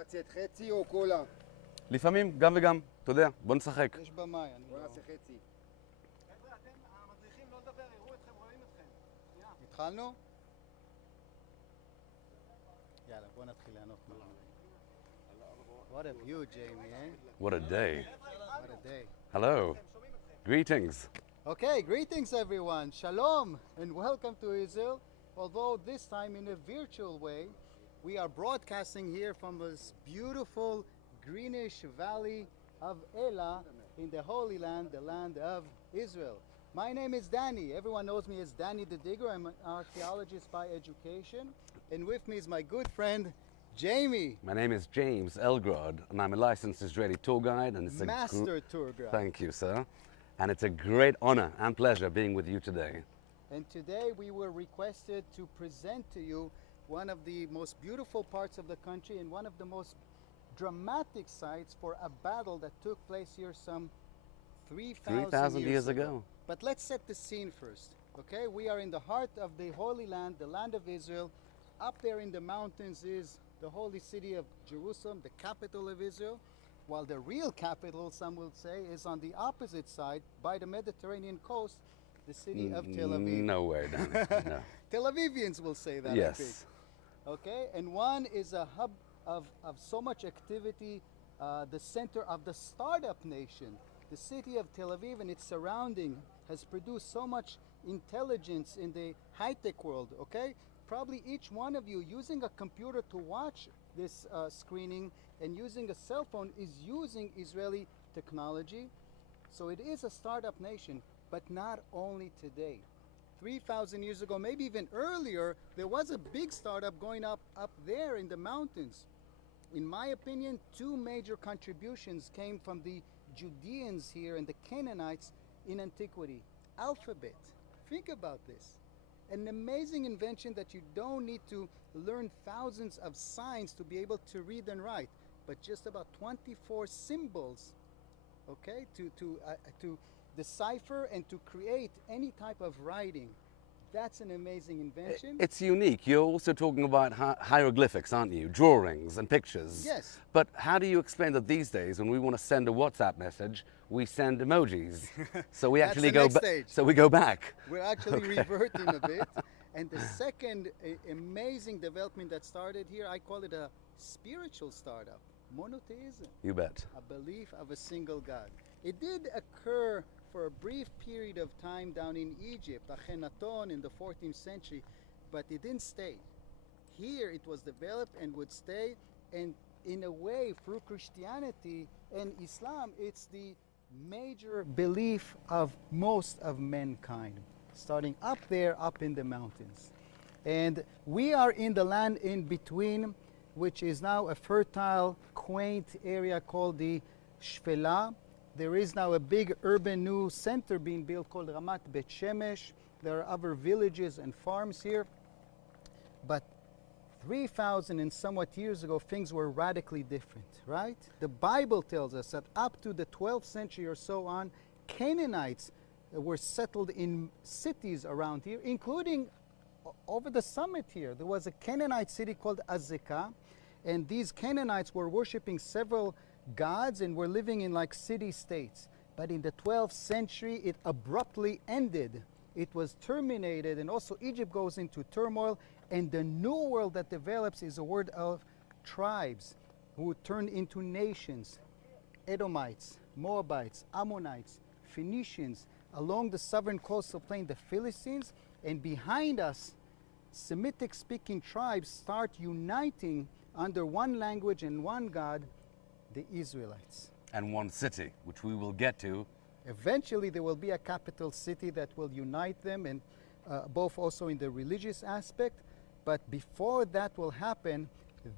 לצאת חצי או קולה? לפעמים גם וגם, אתה יודע, בוא נשחק. יש במאי, בוא נעשה חצי. חבר'ה, אתם, המדריכים לא לדבר, יראו אתכם, רואים אתכם. שנייה. התחלנו? יאללה, בוא נתחיל לענות. What a view, Jamie, eh? What a day. What a day. Hello. Greetings. Okay, greetings everyone. Shalom and welcome to Israel. Although this time in a virtual way, we are broadcasting here from this beautiful greenish Valley of Elah in the Holy Land, the land of Israel. My name is Danny. Everyone knows me as Danny the Digger. I'm an archaeologist by education. And with me is my good friend, Jamie. My name is James Elgrod, and I'm a licensed Israeli tour guide. And it's Master tour guide. Thank you, sir. And it's a great honor and pleasure being with you today. And today we were requested to present to you one of the most beautiful parts of the country and one of the most dramatic sites for a battle that took place here some 3,000 years ago. But let's set the scene first, okay? We are in the heart of the Holy Land, the land of Israel. Up there in the mountains is the holy city of Jerusalem, the capital of Israel, while the real capital, some will say, is on the opposite side by the Mediterranean coast, the city of Tel Aviv. No way, Danny. No. Tel Avivians will say that, I think. Yes. Okay, and one is a hub of so much activity, the center of the startup nation. The city of Tel Aviv and its surrounding has produced so much intelligence in the high-tech world, okay? Probably each one of you using a computer to watch this screening and using a cell phone is using Israeli technology. So it is a startup nation, but not only today. 3,000 years ago, maybe even earlier, there was a big startup going up there in the mountains. In my opinion, two major contributions came from the Judeans here and the Canaanites in antiquity. Alphabet. Think about this. An amazing invention that you don't need to learn thousands of signs to be able to read and write, but just about 24 symbols, okay, to decipher and to create any type of writing. That's an amazing invention. It's unique. You're also talking about hieroglyphics, aren't you? Drawings and pictures. Yes. But how do you explain that these days, when we want to send a WhatsApp message, we send emojis? So we actually go back. So we go back. We're actually reverting a bit. And the second amazing development that started here, I call it a spiritual startup. Monotheism. You bet. A belief of a single God. It did occur for a brief period of time down in Egypt, Akhenaton in the 14th century, but it didn't stay. Here it was developed and would stay, and in a way, through Christianity and Islam, it's the major belief of most of mankind, starting up there, up in the mountains. And we are in the land in between, which is now a fertile, quaint area called the Shfela. There is now a big urban new center being built called Ramat Bet Shemesh. There are other villages and farms here. But 3,000 and somewhat years ago, things were radically different, right? The Bible tells us that up to the 12th century or so on, Canaanites were settled in cities around here, including over the summit here. There was a Canaanite city called Azekah, and these Canaanites were worshiping several gods and were living in like city-states. But in the 12th century, it abruptly ended. It was terminated, and also Egypt goes into turmoil, and the new world that develops is a world of tribes who turn into nations. Edomites, Moabites, Ammonites, Phoenicians, along the southern coastal plain, the Philistines, and behind us, Semitic-speaking tribes start uniting under one language and one God, the Israelites. And one city, which we will get to. Eventually there will be a capital city that will unite them, and both also in the religious aspect. But before that will happen,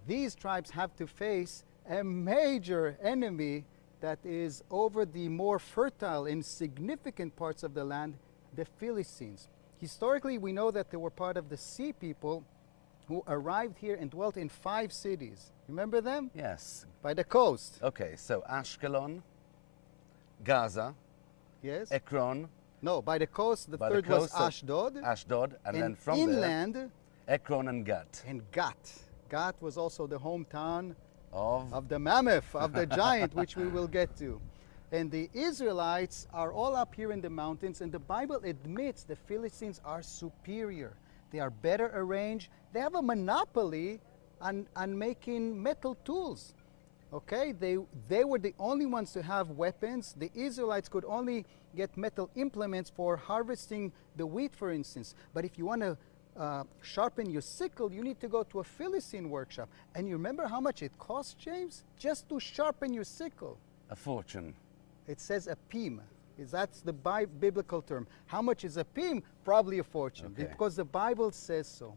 these tribes have to face a major enemy that is over the more fertile and significant parts of the land, the Philistines. Historically, we know that they were part of the Sea people who arrived here and dwelt in 5 cities. Remember them? Yes. By the coast. Okay, so Ashkelon, Gaza, Yes. Ekron. No, by the coast, the By third the was coast, so Ashdod. Ashdod, and then from inland, there, Ekron and Gat. and Gat. Gat was also the hometown of the mammoth, of the giant, which we will get to. And the Israelites are all up here in the mountains, and the Bible admits the Philistines are superior. They are better arranged. They have a monopoly on making metal tools. Okay, they were the only ones to have weapons. The Israelites could only get metal implements for harvesting the wheat, for instance. But if you want to sharpen your sickle, you need to go to a Philistine workshop. And you remember how much it costs, James? Just to sharpen your sickle. A fortune. It says a pim. That's the biblical term. How much is a pim? Probably a fortune, Okay. because the Bible says so.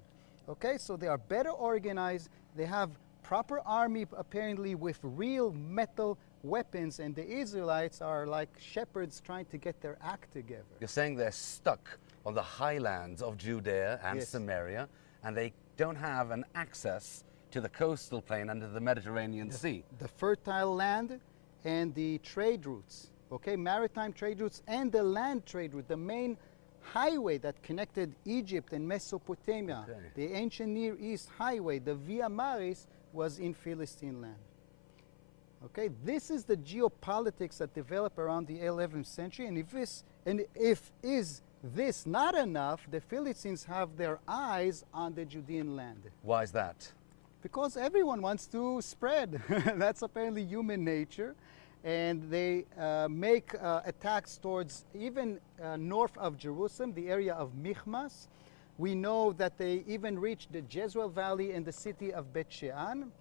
Okay, so they are better organized. They have proper army, apparently, with real metal weapons, and the Israelites are like shepherds trying to get their act together. You're saying they're stuck on the highlands of Judea and Yes. Samaria, and they don't have an access to the coastal plain under the Mediterranean Sea. The fertile land and the trade routes, okay, maritime trade routes and the land trade route, the main highway that connected Egypt and Mesopotamia, Okay. the ancient Near East highway, the Via Maris, was in Philistine land. Okay, this is the geopolitics that developed around the 11th century, and if this not enough, the Philistines have their eyes on the Judean land. Why is that? Because everyone wants to spread. That's apparently human nature. And they make attacks towards even north of Jerusalem, the area of Michmas. We know that they even reached the Jezreel Valley and the city of Bet Shean.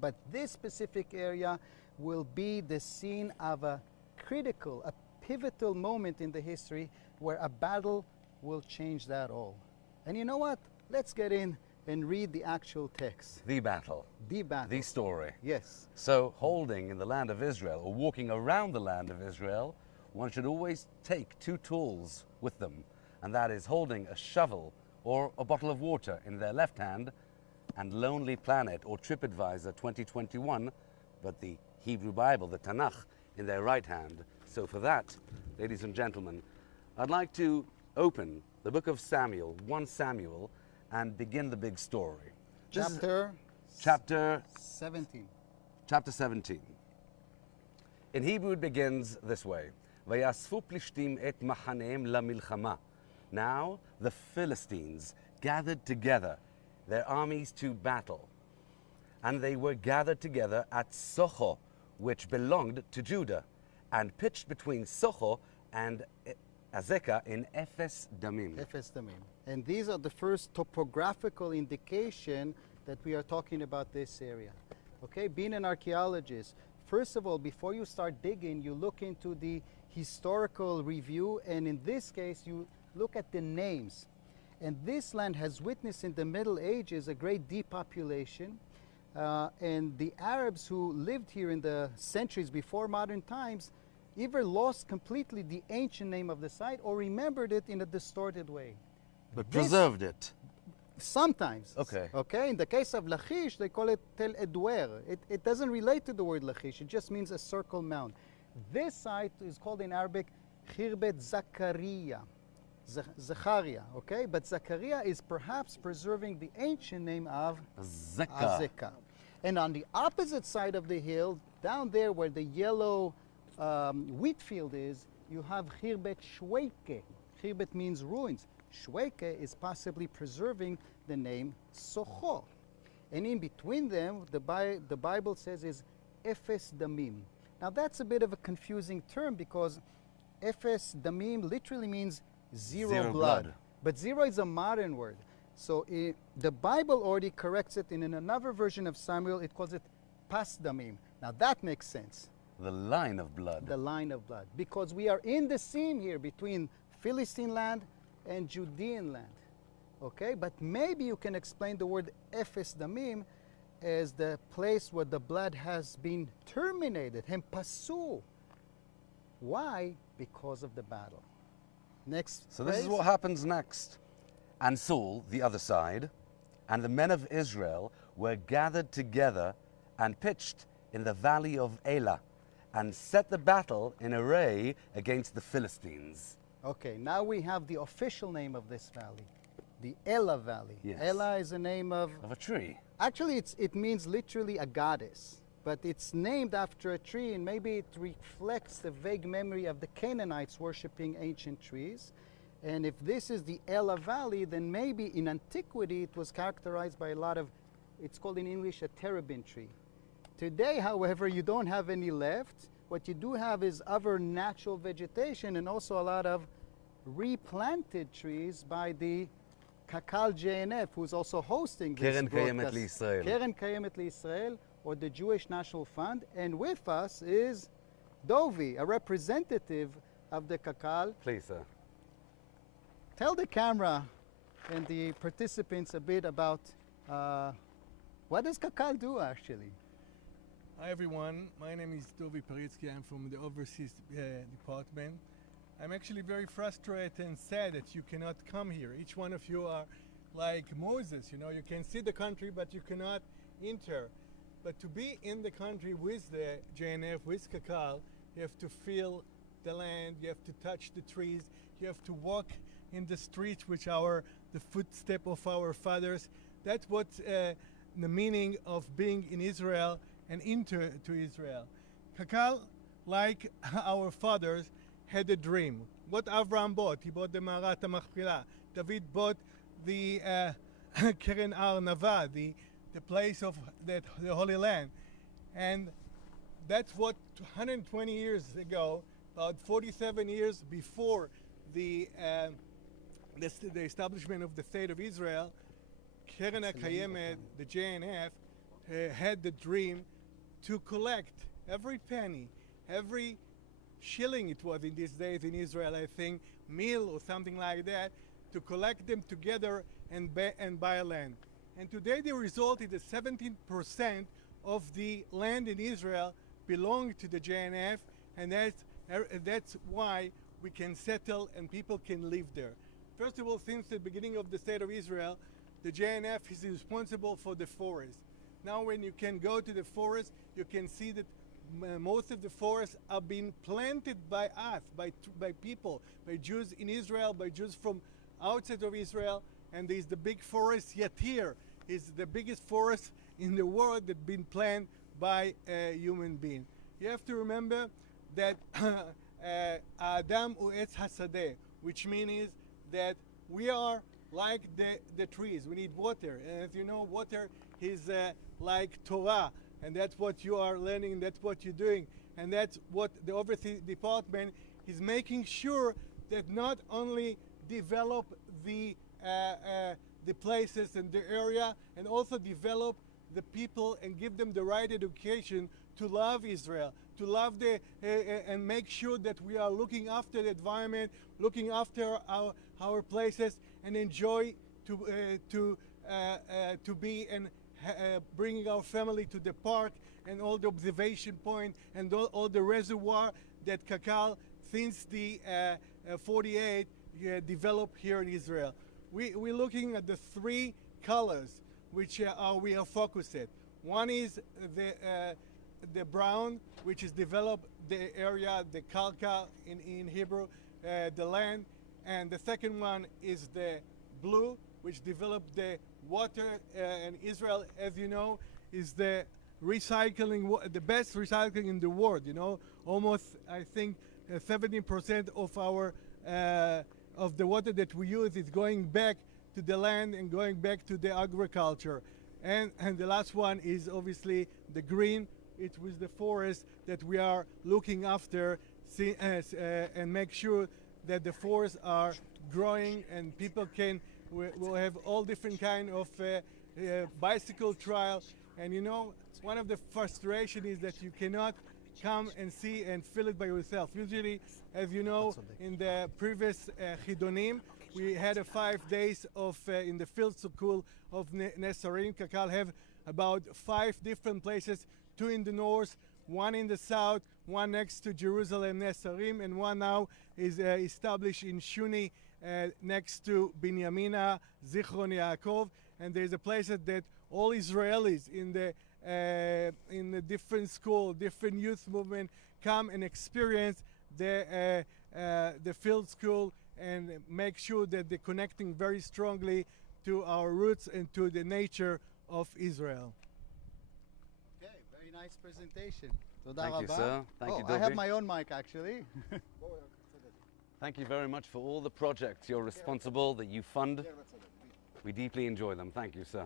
But this specific area will be the scene of a critical, a pivotal moment in the history where a battle will change that all. And you know what? Let's get in and read the actual text. The battle. The battle. The story. Yes. So, holding in the land of Israel, or walking around the land of Israel, one should always take two tools with them, and that is holding a shovel or a bottle of water in their left hand, and Lonely Planet or TripAdvisor 2021, but the Hebrew Bible, the Tanakh, in their right hand. So for that, ladies and gentlemen, I'd like to open the book of Samuel, 1 Samuel, and begin the big story. This is Chapter chapter 17. In Hebrew it begins this way. "Vayasfu plishtim et machaneim lamilchama." Now the Philistines gathered together their armies to battle. And they were gathered together at Socho, which belonged to Judah, and pitched between Socho and Azekah in Ephes Damim. Ephes Damim. And these are the first topographical indication that we are talking about this area. Okay, being an archaeologist, first of all, before you start digging, you look into the historical review, and in this case, you look at the names. And this land has witnessed in the Middle Ages a great depopulation, and the Arabs who lived here in the centuries before modern times either lost completely the ancient name of the site or remembered it in a distorted way. But This- preserved it. Sometimes. Okay. Okay. In the case of Lachish, they call it Tel Edwer. It doesn't relate to the word Lachish. It just means a circle mound. This site is called in Arabic Khirbet Zakaria. Zachariah. Okay. But Zachariah is perhaps preserving the ancient name of Azekah. Azekah. And on the opposite side of the hill, down there where the yellow wheat field is, you have Khirbet Shweike. Khirbet means ruins. Shweike is possibly preserving the name Socho. And in between them, the Bible says is Ephes Damim. Now that's a bit of a confusing term because Ephes Damim literally means zero blood. But zero is a modern word. So the Bible already corrects it, and in another version of Samuel, it calls it Pas Damim. Now that makes sense. The line of blood. The line of blood. Because we are in the seam here between Philistine land and Judean land. Okay, but maybe you can explain the word Ephes Damim as the place where the blood has been terminated, hem pasu. Why? Because of the battle. Next. So this is phrase. what happens next. And Saul, the other side, and the men of Israel were gathered together and pitched in the Valley of Elah and set the battle in array against the Philistines. Okay, now we have the official name of this valley, the Elah Valley. Yes. Elah is the name of Of a tree. actually, it means literally a goddess, but it's named after a tree, and maybe it reflects the vague memory of the Canaanites worshiping ancient trees. And if this is the Elah Valley, then maybe in antiquity it was characterized by a lot of, it's called in English a terebinth tree. Today, however, you don't have any left. What you do have is other natural vegetation and also a lot of replanted trees by the KKL-JNF, who's also hosting this Keren Kayemet broadcast. L'Israel. Keren Kayemet L'Israel, or the Jewish National Fund. And with us is Dovi, a representative of the KKL. Please, sir. Tell the camera and the participants a bit about what does KKL do actually? Hi everyone, my name is Dovi Paritsky. I'm from the Overseas Department. I'm actually very frustrated and sad that you cannot come here. Each one of you are like Moses, you know, you can see the country but you cannot enter. But to be in the country with the JNF, with KKL, you have to feel the land, you have to touch the trees, you have to walk in the streets which are the footstep of our fathers. That's what the meaning of being in Israel and into Israel. KKL, like our fathers, had a dream. What Avraham bought, he bought the Ma'arat HaMachpelah. David bought the Keren Ar-Nava, the place of the Holy Land. And that's what 120 years ago, about 47 years before the establishment of the State of Israel, Keren HaKayemet, the JNF, had the dream to collect every penny, every shilling it was in these days in Israel, I think, meal or something like that, to collect them together and buy land. And today the result is that 17% of the land in Israel belong to the JNF, and that's why we can settle and people can live there. First of all, since the beginning of the State of Israel, the JNF is responsible for the forest. Now when you can go to the forest, you can see that most of the forests are being planted by us, by people, by Jews in Israel, by Jews from outside of Israel, and there's the big forest yet here is the biggest forest in the world that's been planted by a human being. You have to remember that Adam u etz hasadeh, which means that we are like the trees. We need water, and as you know, water is like Torah, and that's what you are learning, and that's what you're doing, and that's what the Overseas Department is making sure that not only develop the places and the area, and also develop the people and give them the right education to love Israel, to love and make sure that we are looking after the environment, looking after our places, and enjoy to be and bringing our family to the park and all the observation point and all the reservoir that KKL since the 48 developed here in Israel. We're looking at the three colors which we are focused at. One is the brown, which is developed the area, the karka in Hebrew, the land, and the second one is the blue, which developed the water. And Israel, as you know, is the recycling, the best recycling in the world. You know, almost I think 70% of our of the water that we use is going back to the land and going back to the agriculture. And the last one is obviously the green. It was the forest that we are looking after and make sure that the forests are growing and people will have all different kind of bicycle trails. And you know, one of the frustration is that you cannot come and see and feel it by yourself. Usually, as you know, in the previous Chidonim, we had 5 days of in the field school of Nesarim. KKL have about 5 different places, 2 in the north, 1 in the south, 1 next to Jerusalem, Nesarim, and 1 now is established in Shuni next to Binyamina, Zichron Yaakov. And there's a place that all Israelis in the different school, different youth movement come and experience the field school and make sure that they're connecting very strongly to our roots and to the nature of Israel. Okay, very nice presentation. Toda Thank you, rabba. sir. Thank you, I have Dovi. my own mic actually. Thank you very much for all the projects you're responsible, that you fund. We deeply enjoy them. Thank you, sir.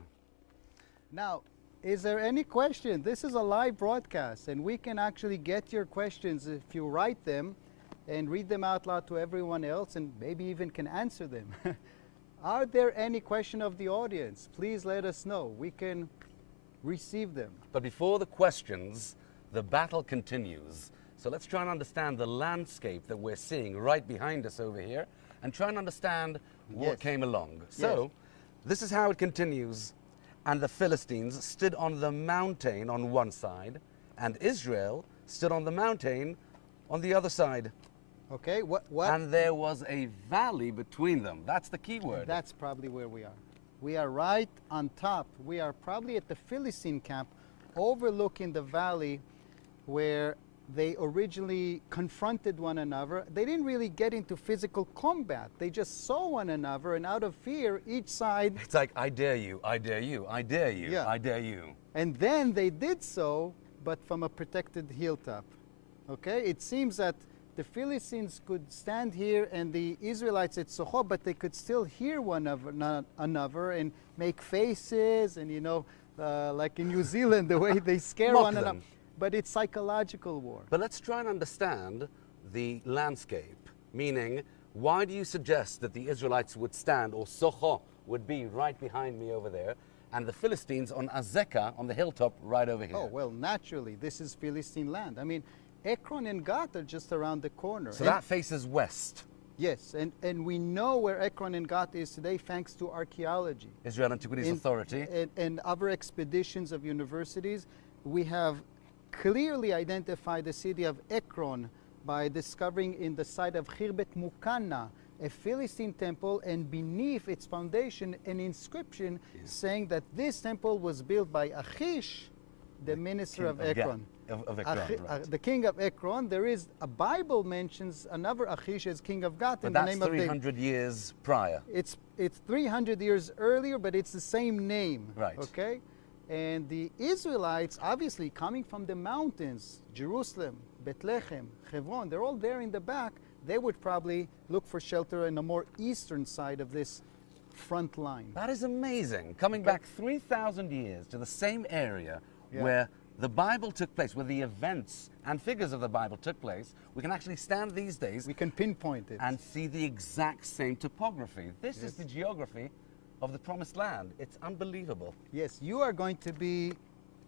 Now, is there any question? This is a live broadcast, and we can actually get your questions if you write them and read them out loud to everyone else, and maybe even can answer them. Are there any question of the audience? Please let us know. We can receive them. But before the questions, the battle continues. So let's try and understand the landscape that we're seeing right behind us over here and try and understand what Yes. came along. So this is how it continues. And the Philistines stood on the mountain on one side, and Israel stood on the mountain on the other side. Okay, what? And there was a valley between them. That's the key word. That's probably where we are. We are right on top. We are probably at the Philistine camp, overlooking the valley where they originally confronted one another. They didn't really get into physical combat. They just saw one another, and out of fear, each side, It's like, I dare you, I dare you, I dare you, Yeah. I dare you. and then they did so, but from a protected hilltop. Okay, it seems that the Philistines could stand here and the Israelites at Soho, but they could still hear one another and make faces, and like in New Zealand, the way they scare Mock one them. another. But it's psychological war. But let's try and understand the landscape, meaning, why do you suggest that the Israelites would stand, or Soho would be right behind me over there, and the Philistines on Azekah, on the hilltop, right over here? Oh, well, naturally, this is Philistine land. I mean, Ekron and Gath are just around the corner. So And- that faces west. Yes, and we know where Ekron and Gath is today thanks to archaeology. Israel Antiquities Authority. And other expeditions of universities. We have clearly identified the city of Ekron by discovering in the site of Khirbet Mukanna a Philistine temple, and beneath its foundation an inscription saying that this temple was built by Achish, the minister of Ekron. Of Ekron, right. The king of Ekron. There is a Bible mentions another Achish as king of Gath in But the that's name of the 300 years prior. it's 300 years earlier, but it's the same name. Right. Okay? And the Israelites, obviously coming from the mountains, Jerusalem, Bethlehem, Hebron, they're all there in the back. They would probably look for shelter in the more eastern side of this front line. That is amazing. Coming back 3,000 years to the same area Yeah. where the Bible took place, where the events and figures of the Bible took place, we can actually stand these days We can pinpoint it. and see the exact same topography. This is the geography of the Promised Land. It's unbelievable. Yes, you are going to be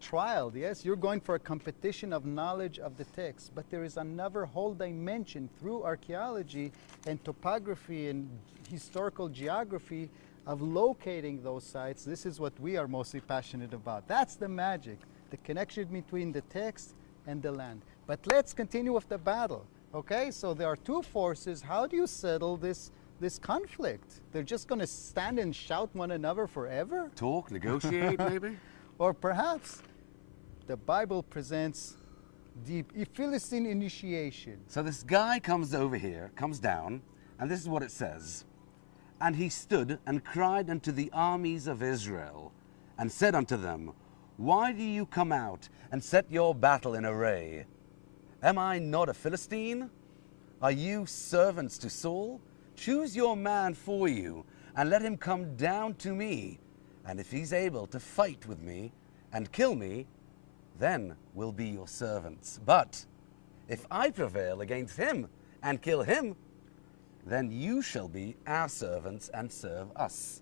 trialed. Yes, you're going for a competition of knowledge of the text. But there is another whole dimension through archaeology and topography and historical geography of locating those sites. This is what we are mostly passionate about. That's the magic, the connection between the text and the land. But let's continue with the battle. Okay, so there are two forces. How do you settle this conflict? They're just going to stand and shout one another forever? Talk, negotiate, maybe? Or perhaps the Bible presents the Philistine initiation. So this guy comes over here, comes down, and this is what it says. And he stood and cried unto the armies of Israel, and said unto them, Why do you come out and set your battle in array? Am I not a Philistine? Are you servants to Saul? Choose your man for you, and let him come down to me. And if he's able to fight with me and kill me, then we'll be your servants. But if I prevail against him and kill him, then you shall be our servants and serve us.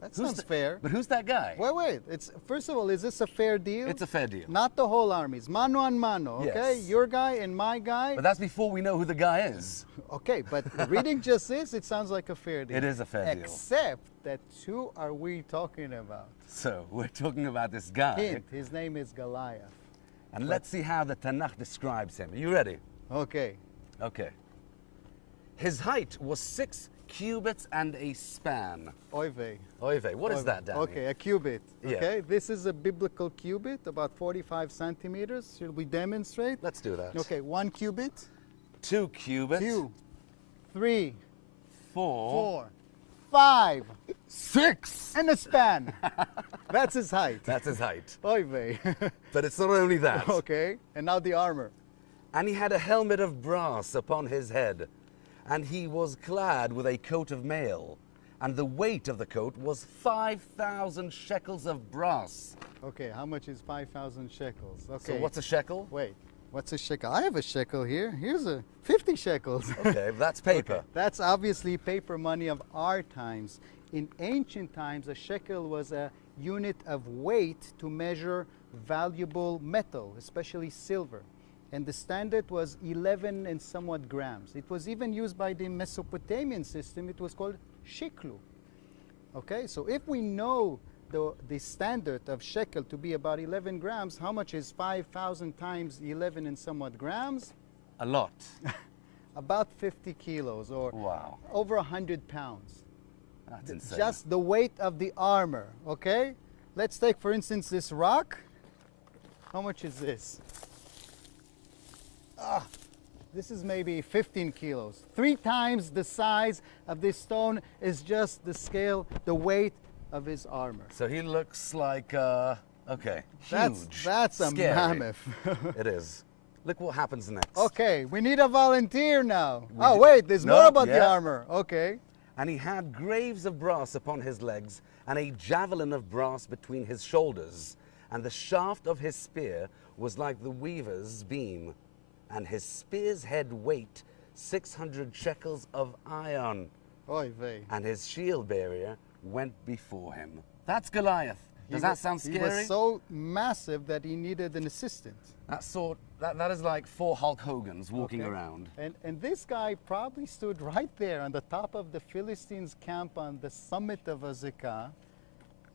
That sounds fair. But who's that guy? Wait. First of all, is this a fair deal? It's a fair deal. Not the whole armies. Mano a mano, okay? Yes. Your guy and my guy. But that's before we know who the guy is. Okay, but reading just this, it sounds like a fair deal. It is a fair deal. Except that who are we talking about? So we're talking about this guy. Hint, his name is Goliath. And let's see how the Tanakh describes him. Are you ready? Okay. Okay. His height was 6 cubits and a span. Oy vey. Oy vey. What is Oy that, vey. Danny? Okay, a cubit. Yeah. Okay, this is a biblical cubit, about 45 centimeters. Should we demonstrate? Let's do that. Okay, 1 cubit, 2 cubits. 2, 3, 4, 5, 6. and a span. That's his height. That's his height. Oy vey. But it's not only that. Okay, and now the armor. And he had a helmet of brass upon his head, and he was clad with a coat of mail, and the weight of the coat was 5,000 shekels of brass. Okay, how much is 5,000 shekels? Okay. So what's a shekel? Wait, what's a shekel? I have a shekel here. Here's a 50 shekels. Okay, that's paper. Okay, that's obviously paper money of our times. In ancient times, a shekel was a unit of weight to measure valuable metal, especially silver. And the standard was 11 and somewhat grams. It was even used by the Mesopotamian system. It was called shiklu. Okay, so if we know the standard of shekel to be about 11 grams, how much is 5,000 times 11 and somewhat grams? A lot. About 50 kilos, or Wow. over 100 pounds. That's insane. Just the weight of the armor, okay? Let's take, for instance, this rock. How much is this? This is maybe 15 kilos. 3 times the size of this stone is just the scale, the weight of his armor. So he looks like, okay, huge. That's a scary. mammoth. It is. Look what happens next. Okay, we need a volunteer now. We Oh, do- wait, there's No, more about the yeah. armor. Okay. And he had graves of brass upon his legs, and a javelin of brass between his shoulders. And the shaft of his spear was like the weaver's beam. And his spear's head weight 600 shekels of iron. Oy vey. And his shield bearer went before him. That's Goliath. Does He that sound He scary? was so massive that he needed an assistant. That is like 4 Hulk Hogans walking Okay. around. And this guy probably stood right there on the top of the Philistines' camp on the summit of Azekah.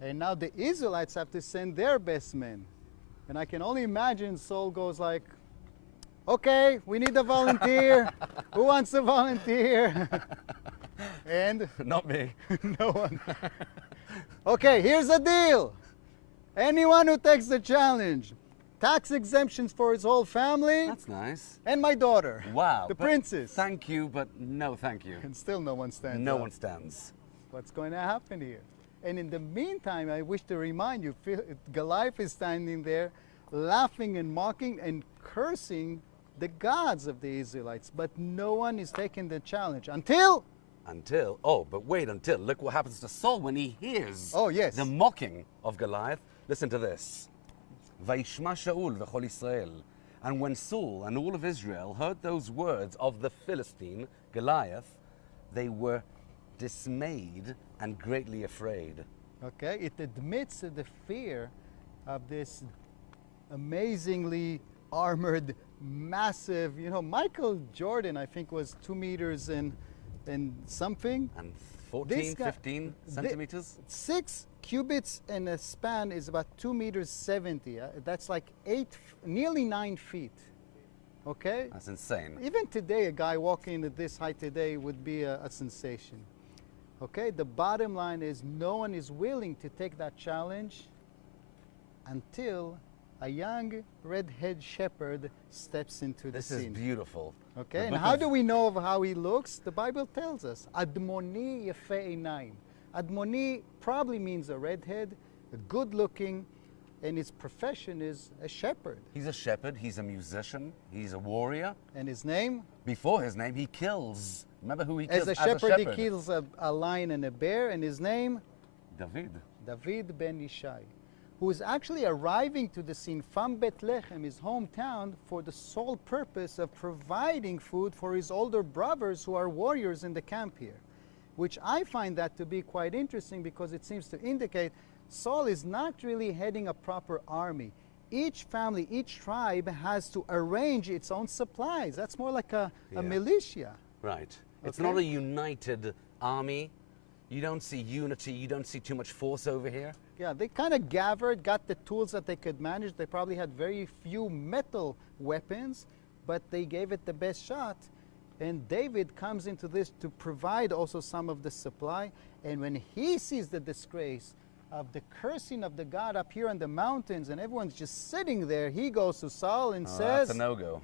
And now the Israelites have to send their best men. And I can only imagine Saul goes like, okay, we need a volunteer. Who wants to volunteer? And Not me. no one. Okay, here's the deal. Anyone who takes the challenge, tax exemptions for his whole family, That's nice. and my daughter. Wow. The but princess. Thank you, but no thank you. And still no one stands No up. one stands. What's going to happen here? And in the meantime, I wish to remind you, Goliath is standing there laughing and mocking and cursing the gods of the Israelites, but no one is taking the challenge until Look what happens to Saul when he hears Oh, yes. the mocking of Goliath. Listen to this. Vayishma Shaul v'chol Yisrael. And when Saul and all of Israel heard those words of the Philistine, Goliath, they were dismayed and greatly afraid. Okay, it admits the fear of this amazingly armored, massive, Michael Jordan, I think, was 2 meters and something. And This 14, guy- 15 centimeters? 6 cubits and a span is about 2 meters 70. That's like nearly 9 feet. Okay? That's insane. Even today, a guy walking at this height today would be a sensation. Okay, the bottom line is no one is willing to take that challenge until a young redhead shepherd steps into This the is scene. beautiful. Okay, The and book how of- do we know of how he looks? The Bible tells us. Admoni yefe einayim. Admoni probably means a redhead, a good-looking, and his profession is a shepherd. He's a shepherd, he's a musician, he's a warrior. And his name? Before his name, he kills. Remember who he kills As a shepherd, he kills a lion and a bear, and his name? David. David ben Ishai, who is actually arriving to the scene from Bethlehem, his hometown, for the sole purpose of providing food for his older brothers who are warriors in the camp here. Which I find that to be quite interesting because it seems to indicate Saul is not really heading a proper army. Each family, each tribe has to arrange its own supplies. That's more like a Yeah. militia. Right. It's Okay. not a united army. You don't see unity, you don't see too much force over here. Yeah, they kind of gathered, got the tools that they could manage. They probably had very few metal weapons, but they gave it the best shot. And David comes into this to provide also some of the supply. And when he sees the disgrace of the cursing of the God up here in the mountains and everyone's just sitting there, he goes to Saul and Oh, says, that's a no-go.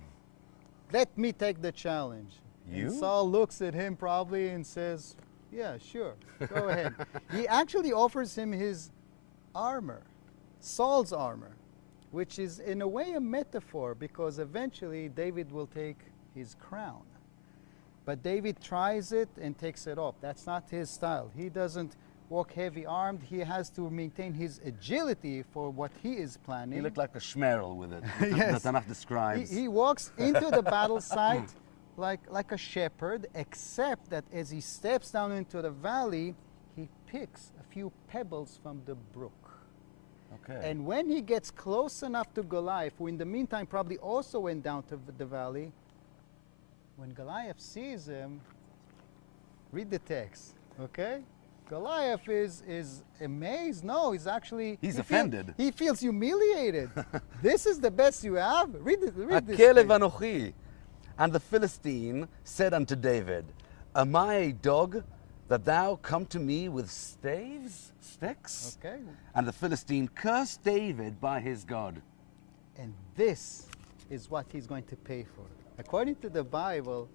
let me take the challenge. You? And Saul looks at him probably and says, yeah, sure, go ahead. He actually offers him his armor, Saul's armor, which is in a way a metaphor because eventually David will take his crown. But David tries it and takes it off. That's not his style. He doesn't walk heavy armed. He has to maintain his agility for what he is planning. He looked like a schmerel with it. Yes. The Tanakh describes. He walks into the battle site like a shepherd, except that as he steps down into the valley, he picks a few pebbles from the brook. Okay. And when he gets close enough to Goliath, who in the meantime probably also went down to the valley, when Goliath sees him, read the text, okay? Goliath is amazed. No, he's actually... He's offended. He feels humiliated. This is the best you have? Read this. Akelev thing. anochi. And the Philistine said unto David, Am I a dog that thou come to me with staves, sticks? Okay. And the Philistine cursed David by his God. And this is what he's going to pay for. According to the Bible,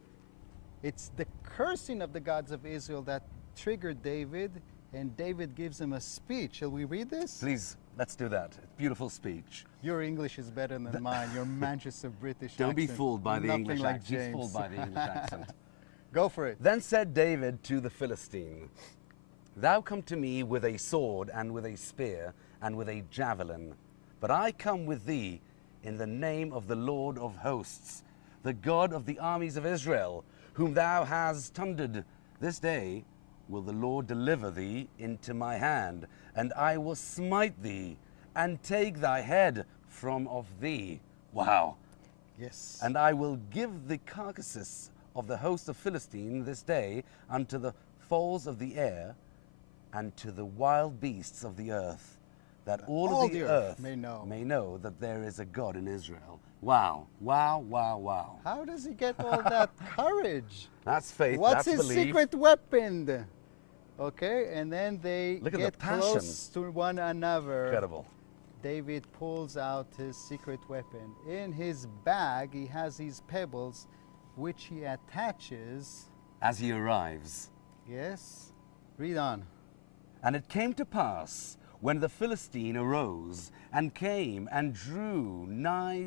it's the cursing of the gods of Israel that triggered David, and David gives him a speech. Shall we read this? Please, let's do that. Beautiful speech. Your English is better than mine. Your Manchester British Don't be accent. fooled by the Nothing English like accent. He's James. fooled by the English accent. Go for it. Then said David to the Philistine, Thou come to me with a sword and with a spear and with a javelin, but I come with thee in the name of the Lord of hosts, the God of the armies of Israel, whom thou hast tundered. This day will the Lord deliver thee into my hand, and I will smite thee and take thy head from off thee. Wow. Yes. And I will give the carcasses of the host of Philistine this day unto the fowls of the air and to the wild beasts of the earth, that all of the earth may may know that there is a God in Israel. Wow, wow, wow, wow. How does he get all that courage? That's faith, What's that's his belief. secret weapon? Okay, and then they Look at the get passion. close to one another. Incredible. David pulls out his secret weapon. In his bag, he has these pebbles, which he attaches. As he arrives. Yes? Read on. And it came to pass, when the Philistine arose and came and drew nigh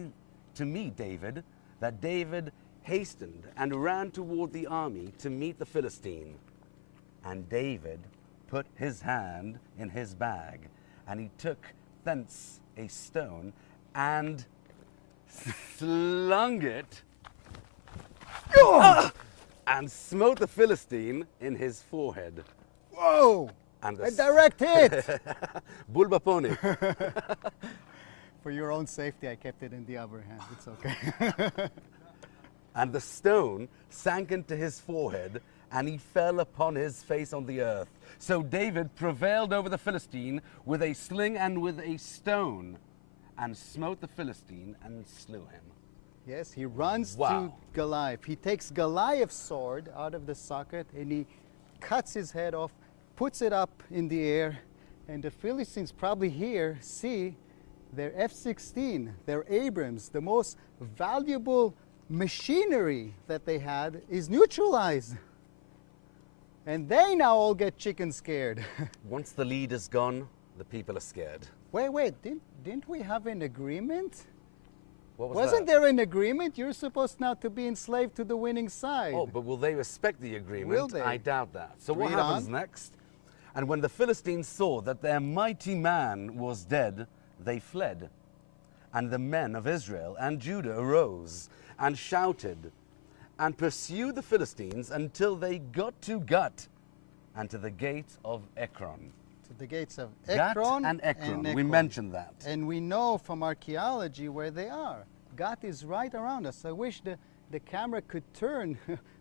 to meet David, that David hastened and ran toward the army to meet the Philistine. And David put his hand in his bag, and he took thence a stone and slung it and smote the Philistine in his forehead. Whoa! And A direct hit! Bulbaponi. For your own safety, I kept it in the other hand. It's okay. And the stone sank into his forehead, and he fell upon his face on the earth. So David prevailed over the Philistine with a sling and with a stone, and smote the Philistine and slew him. Yes, he runs to Wow. Goliath. He takes Goliath's sword out of the socket and he cuts his head off, puts it up in the air, and the Philistines probably here see their F-16, their Abrams, the most valuable machinery that they had is neutralized. And they now all get chicken scared. Once the lead is gone, the people are scared. Wait, didn't we have an agreement? What was Wasn't that? there an agreement? You're supposed now to be enslaved to the winning side. Oh, but will they respect the agreement? Will they? I doubt that. So what Read happens on. next? And when the Philistines saw that their mighty man was dead, they fled. And the men of Israel and Judah arose and shouted and pursued the Philistines until they got to Gut and to the gate of Ekron. To the gates of Gat Ekron and Ekron. We mentioned that. And we know from archaeology where they are. Gat is right around us. I wish the camera could turn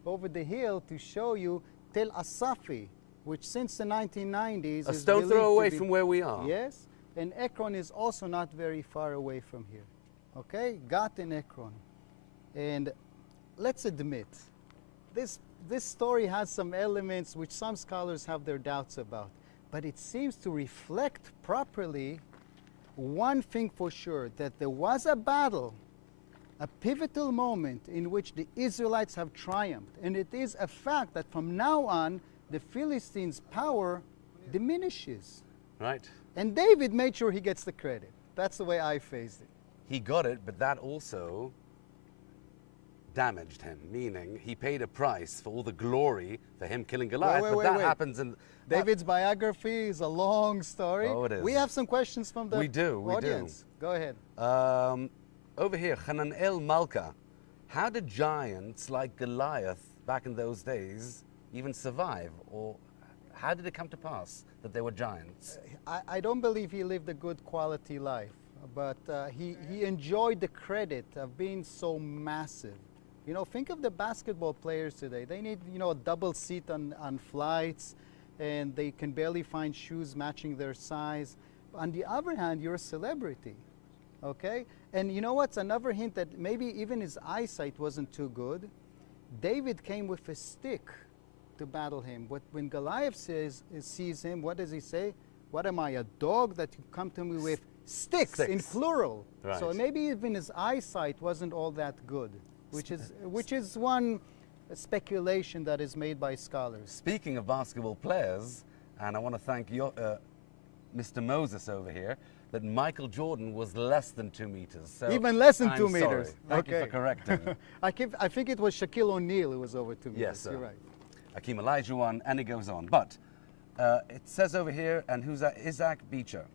over the hill to show you Tel Azekah, which since the 1990s A is stone believed throw to away be- from where we are. Yes, and Ekron is also not very far away from here. Okay, Gat and Ekron. And let's admit, this story has some elements which some scholars have their doubts about, but it seems to reflect properly one thing for sure, that there was a battle a pivotal moment in which the Israelites have triumphed. And it is a fact that from now on, the Philistines' power diminishes. Right. And David made sure he gets the credit. That's the way I phrased it. He got it, but that also damaged him, meaning he paid a price for all the glory for him killing Goliath. Wait, but wait, that wait. happens in David's biography is a long story. Oh, it is. We have some questions from the We do. audience. Go ahead. Over here, Hananel Malka. How did giants like Goliath back in those days even survive? Or how did it come to pass that they were giants? I don't believe he lived a good quality life, but he enjoyed the credit of being so massive. You know, think of the basketball players today. They need, you know, a double seat on flights, and they can barely find shoes matching their size. On the other hand, you're a celebrity, okay? And you know what's another hint that maybe even his eyesight wasn't too good? David came with a stick to battle him. But when Goliath sees him, what does he say? What am I, a dog that you come to me with sticks in plural? Right. So maybe even his eyesight wasn't all that good, which is one speculation that is made by scholars. Speaking of basketball players, and I want to thank Mr. Moses over here, that Michael Jordan was less than 2 meters. So Even less than I'm 2 sorry. meters. Thank you Okay. for correcting. I think it was Shaquille O'Neal who was over 2 meters. Yes, sir. You're right. Akeem Elijah, and it goes on. But it says over here, and who's that? Isaac Beecher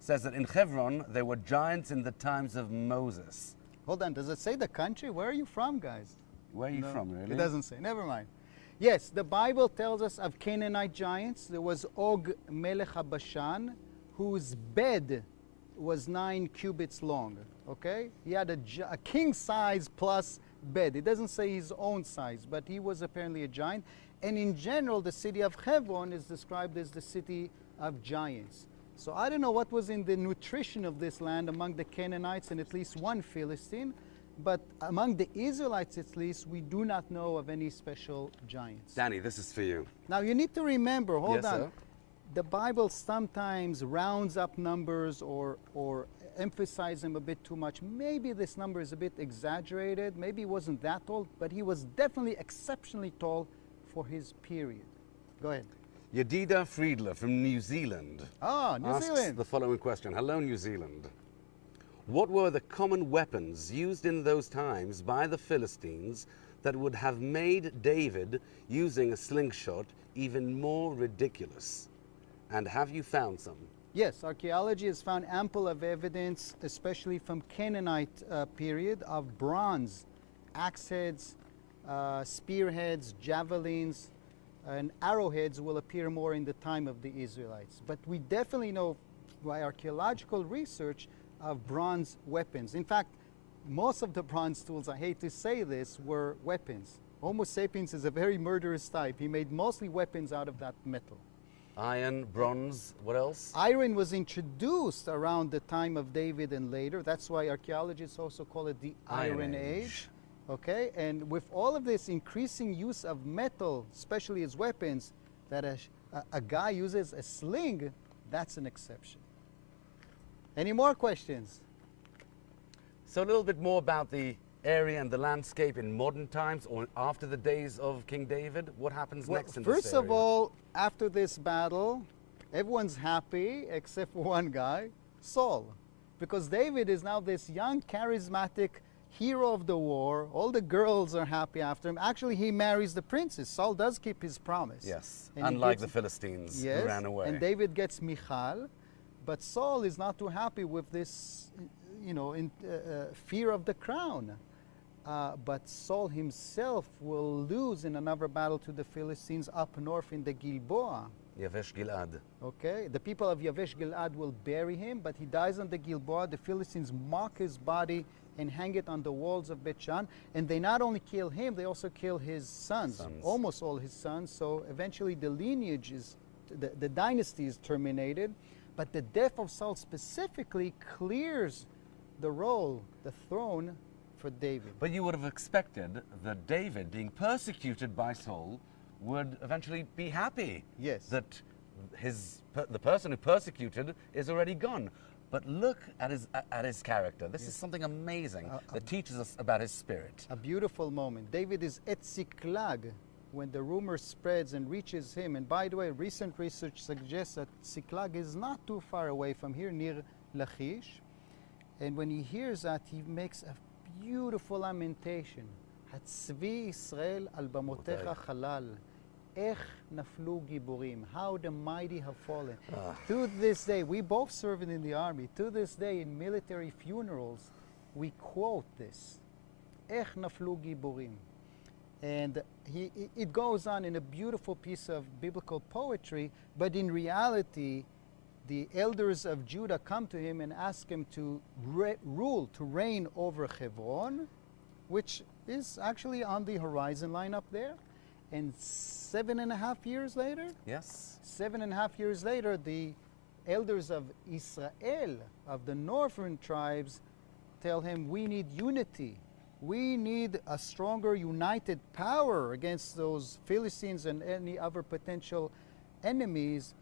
says that in Hebron there were giants in the times of Moses. Hold on, does it say the country? Where are you from, guys? Where are you No, from, really? It doesn't say. Never mind. Yes, the Bible tells us of Canaanite giants. There was Og Melech HaBashan, whose bed was 9 cubits long. Okay? He had a king size plus bed. It doesn't say his own size, but he was apparently a giant. And in general, the city of Hebron is described as the city of giants. So I don't know what was in the nutrition of this land among the Canaanites and at least one Philistine, but among the Israelites at least, we do not know of any special giants. Danny, this is for you. Now you need to remember, hold Yes, on, sir. the Bible sometimes rounds up numbers or emphasizes them a bit too much. Maybe this number is a bit exaggerated, maybe he wasn't that tall, but he was definitely exceptionally tall for his period. Go ahead. Yedida Friedler from New Zealand Ah, New asks Zealand. the following question. Hello, New Zealand. What were the common weapons used in those times by the Philistines that would have made David using a slingshot even more ridiculous? And have you found some? Yes, archaeology has found ample of evidence, especially from Canaanite period, of bronze axe heads, spearheads, javelins, and arrowheads will appear more in the time of the Israelites. But we definitely know by archaeological research of bronze weapons. In fact, most of the bronze tools, I hate to say this, were weapons. Homo sapiens is a very murderous type. He made mostly weapons out of that metal. Iron, bronze, what else? Iron was introduced around the time of David and later. That's why archaeologists also call it the Iron Age. Okay, and with all of this increasing use of metal, especially as weapons, that a guy uses a sling, that's an exception. Any more questions? So a little bit more about the area and the landscape in modern times or after the days of King David. What happens Well, next in this first of area? all, after this battle, everyone's happy except for one guy, Saul. Because David is now this young, charismatic hero of the war. All the girls are happy after him. Actually, he marries the princess. Saul does keep his promise. Yes, And he unlike gives- the Philistines Yes, who ran away. and David gets Michal, but Saul is not too happy with this, fear of the crown. But Saul himself will lose in another battle to the Philistines up north in the Gilboa. Yavesh Gilad. Okay, the people of Yavesh Gilad will bury him, but he dies on the Gilboa. The Philistines mock his body and hang it on the walls of Bet-Shan. And they not only kill him, they also kill his sons, almost all his sons. So eventually the lineage is, the dynasty is terminated. But the death of Saul specifically clears the role, the throne, for David. But you would have expected that David, being persecuted by Saul, would eventually be happy Yes. that the person who persecuted is already gone. But look at his character. This is something amazing that teaches us about his spirit. A beautiful moment. David is at Ziklag when the rumor spreads and reaches him. And by the way, recent research suggests that Ziklag is not too far away from here, near Lachish. And when he hears that, he makes a beautiful lamentation. Hatzvi Israel al bamotecha chalal. Ech naflu giborim. How the mighty have fallen. To this day, we both served in the army. To this day, in military funerals, we quote this. Ech naflu giborim. And it goes on in a beautiful piece of biblical poetry, but in reality, the elders of Judah come to him and ask him to reign over Hebron, which is actually on the horizon line up there. And 7.5 years later, Yes? 7.5 years later, the elders of Israel, of the northern tribes, tell him, we need unity. We need a stronger, united power against those Philistines and any other potential enemies.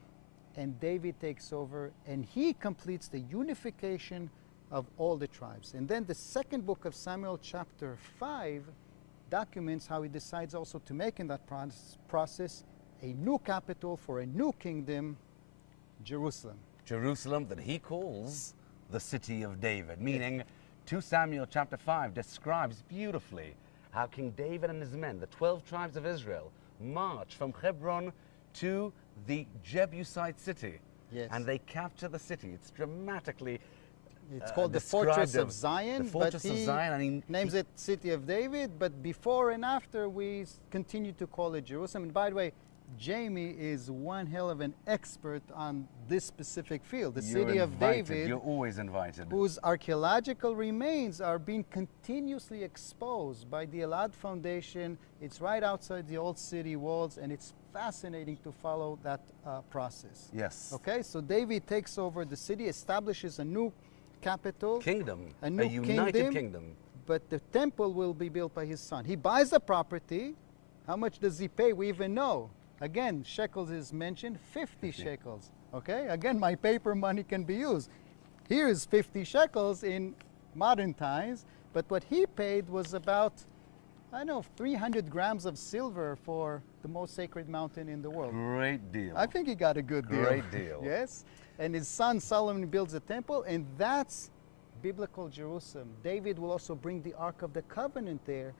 And David takes over, and he completes the unification of all the tribes. And then the second book of Samuel, chapter 5, documents how he decides also to make in that process a new capital for a new kingdom, Jerusalem. Jerusalem that he calls the city of David, meaning 2 Samuel chapter 5 describes beautifully how King David and his men, the 12 tribes of Israel, march from Hebron to the Jebusite city. Yes. And they capture the city. It's dramatically It's called the described Fortress of of- Zion, the Fortress but of he Zion, and he names it City of David, but before and after we continue to call it Jerusalem. And by the way, Jamie is one hell of an expert on this specific field, the You're city of invited. David, You're always invited. whose archaeological remains are being continuously exposed by the Elad Foundation. It's right outside the old city walls, and it's fascinating to follow that process. Yes. Okay, so David takes over the city, establishes a new capital, Kingdom. A new united kingdom. kingdom. but the temple will be built by his son. He buys the property. How much does he pay? We even know. Again, shekels is mentioned, 50 shekels. Okay, again, my paper money can be used. Here is 50 shekels in modern times, but what he paid was about, I don't know, 300 grams of silver for the most sacred mountain in the world. Great deal. I think he got a good deal. Great deal. Yes. And his son Solomon builds a temple, and that's biblical Jerusalem. David will also bring the Ark of the Covenant there,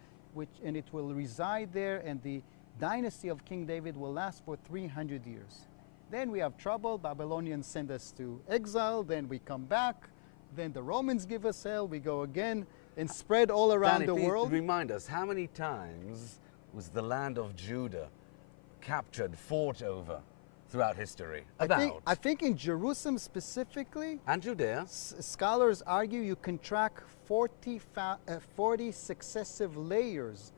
and it will reside there, and the dynasty of King David will last for 300 years. Then we have trouble. Babylonians send us to exile. Then we come back. Then the Romans give us hell. We go again and spread all around Danny, the please world. remind us, how many times was the land of Judah captured, fought over throughout history? I think in Jerusalem specifically, And Judea. scholars argue you can track 40 successive layers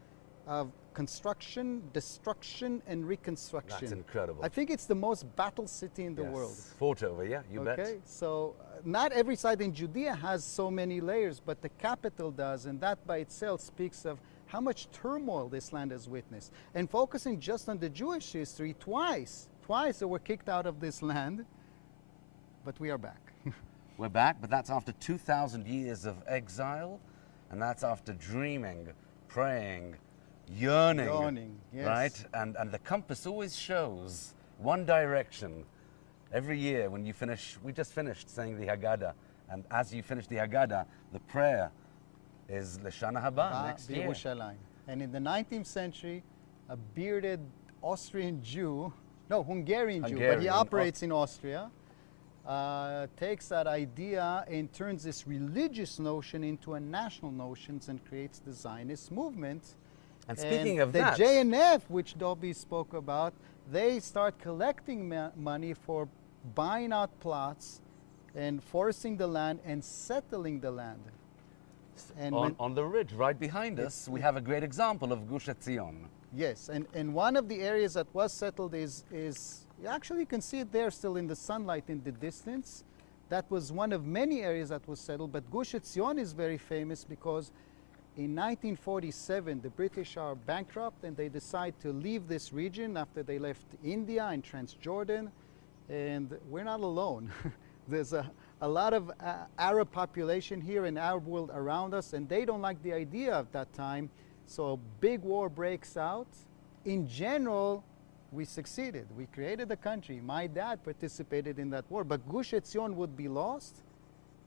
of construction, destruction, and reconstruction. That's incredible. I think it's the most battle city in the world. Yes. Fought over, yeah, you bet. Okay, so not every side in Judea has so many layers, but the capital does, and that by itself speaks of how much turmoil this land has witnessed. And focusing just on the Jewish history, twice they were kicked out of this land, but we are back. We're back, but that's after 2,000 years of exile, and that's after dreaming, praying, yearning, yes. right? And the compass always shows one direction. Every year when you finish, we just finished saying the Haggadah, and as you finish the Haggadah, the prayer is L'Shana Haba, next year. Yerushalayim. And in the 19th century, a bearded Hungarian Jew, but he Hungarian, operates in Austria, takes that idea and turns this religious notion into a national notion and creates the Zionist movement. And speaking of the that, JNF, which Dobby spoke about, they start collecting money for buying out plots and forcing the land and settling the land. And on the ridge right behind us, we have a great example of Gush Etzion. yes, and one of the areas that was settled is actually you can see it there still in the sunlight in the distance. That was one of many areas that was settled, but Gush Etzion is very famous because in 1947 the British are bankrupt and they decide to leave this region after they left India and Transjordan, and we're not alone. There's a lot of Arab population here in Arab world around us, and they don't like the idea of that time. So a big war breaks out. In general, we succeeded. We created a country. My dad participated in that war, but Gush Etzion would be lost.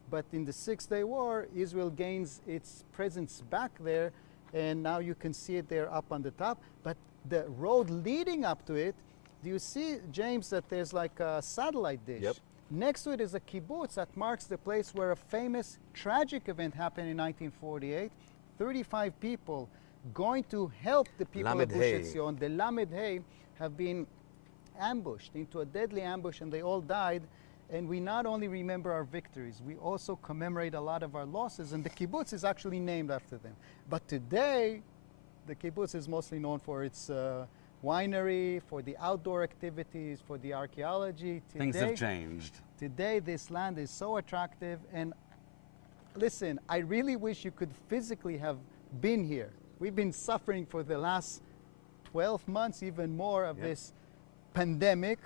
But in the Six-Day War, Israel gains its presence back there, and now you can see it there up on the top. But the road leading up to it, do you see, James, that there's like a satellite dish? Yep. Next to it is a kibbutz that marks the place where a famous tragic event happened in 1948. 35 people going to help the people Lamed of Gush Hey. Etzion, the Lamed Hey, have been ambushed into a deadly ambush, and they all died. And we not only remember our victories, we also commemorate a lot of our losses, and the kibbutz is actually named after them. But today, the kibbutz is mostly known for its winery, for the outdoor activities, for the archaeology. Things have changed. Today, this land is so attractive, and listen, I really wish you could physically have been here. We've been suffering for the last 12 months, even more, of this pandemic.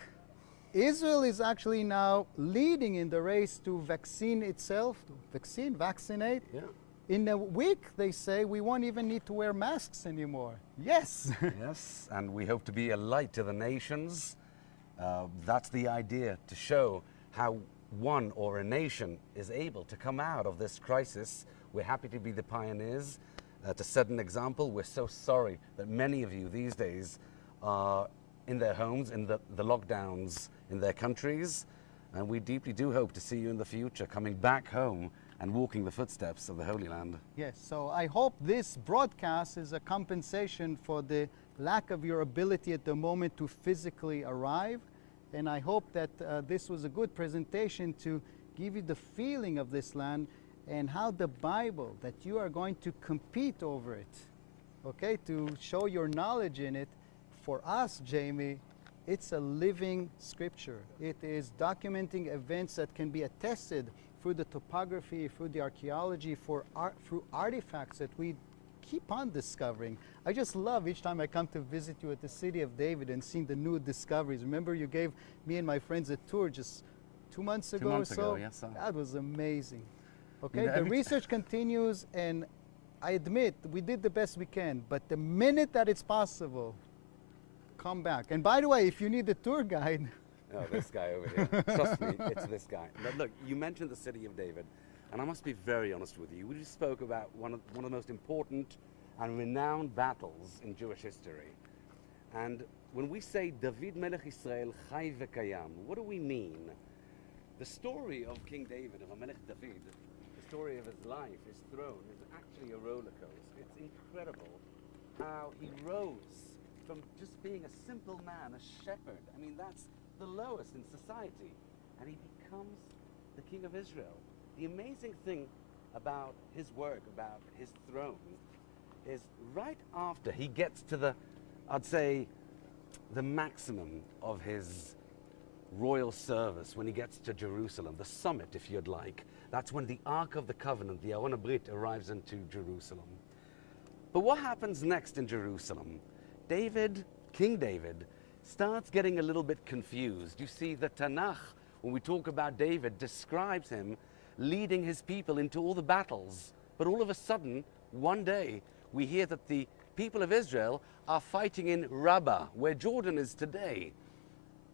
Israel is actually now leading in the race to vaccinate. Yeah. In a week, they say, we won't even need to wear masks anymore. Yes. Yes, and we hope to be a light to the nations. That's the idea, to show how one or a nation is able to come out of this crisis. We're happy to be the pioneers, to set an example. We're so sorry that many of you these days are in their homes, in the lockdowns in their countries, and we deeply do hope to see you in the future coming back home and walking the footsteps of the Holy Land. Yes, so I hope this broadcast is a compensation for the lack of your ability at the moment to physically arrive, and I hope that this was a good presentation to give you the feeling of this land and how the Bible, that you are going to compete over it, okay, to show your knowledge in it. For us, Jamie, it's a living scripture. It is documenting events that can be attested through the topography, through the archaeology, through artifacts that we keep on discovering. I just love each time I come to visit you at the city of David and seeing the new discoveries. Remember, you gave me and my friends a tour just 2 months ago or so? Yes, sir. That was amazing. Okay, You know, the every research continues, and I admit we did the best we can, but the minute that it's possible, come back. And by the way, if you need a tour guide, Oh, this guy over here. Trust me, it's this guy. But look, you mentioned the city of David, and I must be very honest with you. We just spoke about one of the most important and renowned battles in Jewish history. And when we say David Melech Israel Chai V'Kayam, what do we mean? The story of King David, of Melech David, the story of his life, his throne, is actually a roller coaster. It's incredible how he rose from just being a simple man, a shepherd. I mean, that's the lowest in society, and he becomes the king of Israel. The amazing thing about his work, about his throne, is right after he gets to the, I'd say, the maximum of his royal service, when he gets to Jerusalem, the summit, if you'd like, that's when the Ark of the Covenant, the Aron Brit, arrives into Jerusalem. But what happens next in Jerusalem? King David, starts getting a little bit confused. You see, the Tanakh, when we talk about David, describes him leading his people into all the battles. But all of a sudden, one day, we hear that the people of Israel are fighting in Rabbah, where Jordan is today.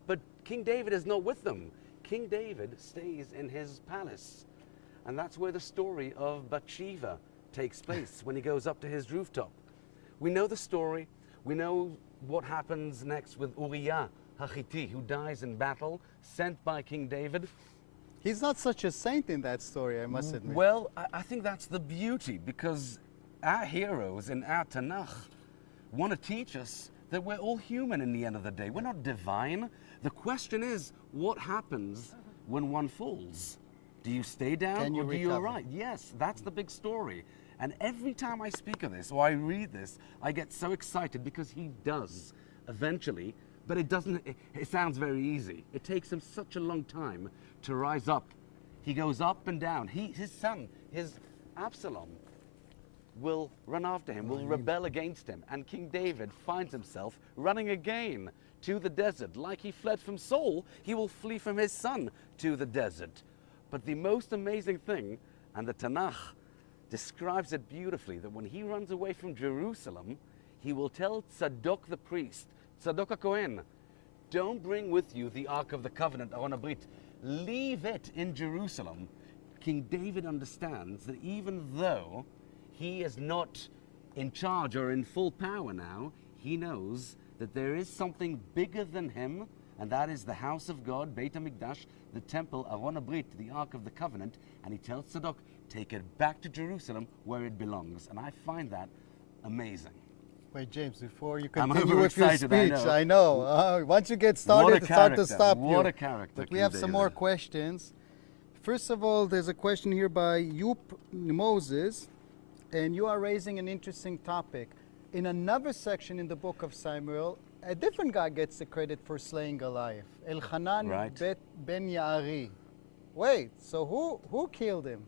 But King David is not with them. King David stays in his palace. And that's where the story of Bathsheba takes place, when he goes up to his rooftop. We know the story. We know what happens next with Uriah Hachiti, who dies in battle, sent by King David. he's not such a saint in that story, I must admit. Well, I think that's the beauty, because our heroes in our Tanakh want to teach us that we're all human in the end of the day. We're not divine. The question is, what happens when one falls? Do you stay down Can you or do you recover? arise? Yes, that's the big story. And every time I speak of this or I read this, I get so excited, because he does eventually, but it doesn't, it sounds very easy. It takes him such a long time to rise up. He goes up and down. His son, his Absalom, will run after him, will rebel against him. And King David finds himself running again to the desert. Like he fled from Saul, he will flee from his son to the desert. But the most amazing thing, and the Tanakh describes it beautifully, that when he runs away from Jerusalem, he will tell Tzadok the priest, Tzadok HaKohen, don't bring with you the Ark of the Covenant, Aron HaBrit. Leave it in Jerusalem. King David understands that even though he is not in charge or in full power now, he knows that there is something bigger than him, and that is the house of God, Beit HaMikdash, the temple, Aron HaBrit, the Ark of the Covenant, and he tells Tzadok, take it back to Jerusalem where it belongs. And I find that amazing. Wait, James, before you I'm continue with your overexcited, speech, I I know. Once you get started, it's hard to stop you. What a character. But we King have some more David. questions. First of all, there's a question here by Yup Moses, and you are raising an interesting topic. In another section in the book of Samuel, a different guy gets the credit for slaying Goliath. Elchanan Right. ben Yaari. Wait, so who killed him?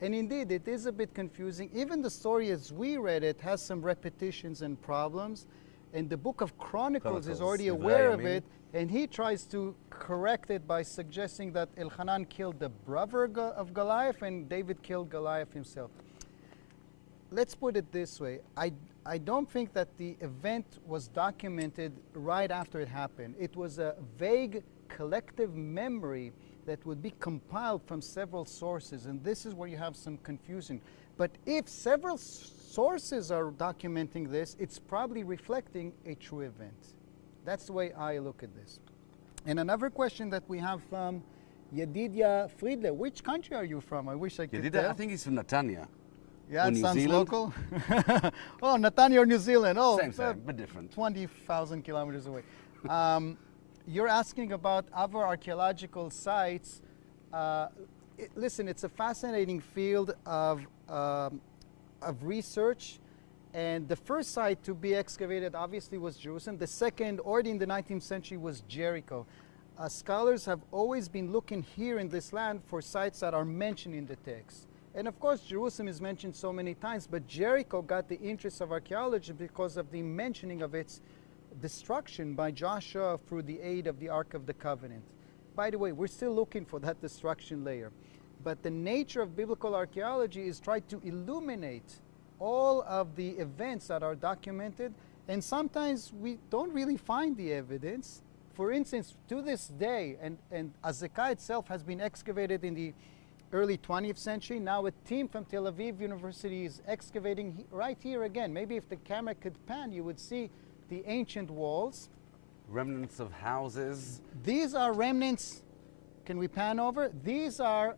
And indeed, it is a bit confusing. Even the story as we read it has some repetitions and problems. And the book of Chronicles is already aware of it, and he tries to correct it by suggesting that Elchanan killed the brother of Goliath and David killed Goliath himself. Let's put it this way. I don't think that the event was documented right after it happened. It was a vague collective memory that would be compiled from several sources, and this is where you have some confusion. But if several sources are documenting this, it's probably reflecting a true event. That's the way I look at this. And another question that we have from Yedidia Friedle. Which country are you from? I wish I could tell. I think he's from Netanya. Yeah, Or it New sounds Zealand? local. Oh, Netanya or New Zealand. Oh, Same, but different. 20,000 kilometers away. You're asking about other archaeological sites. Listen, it's a fascinating field of research. And the first site to be excavated obviously was Jerusalem. The second, already in the 19th century, was Jericho. Scholars have always been looking here in this land for sites that are mentioned in the text. And of course, Jerusalem is mentioned so many times, but Jericho got the interest of archaeology because of the mentioning of its destruction by Joshua through the aid of the Ark of the Covenant. By the way, we're still looking for that destruction layer. But the nature of biblical archaeology is try to illuminate all of the events that are documented, and sometimes we don't really find the evidence. For instance, to this day, and Azekah itself has been excavated in the early 20th century. Now a team from Tel Aviv University is excavating right here again. Maybe if the camera could pan, you would see the ancient walls. Remnants of houses. These are remnants. Can we pan over? These are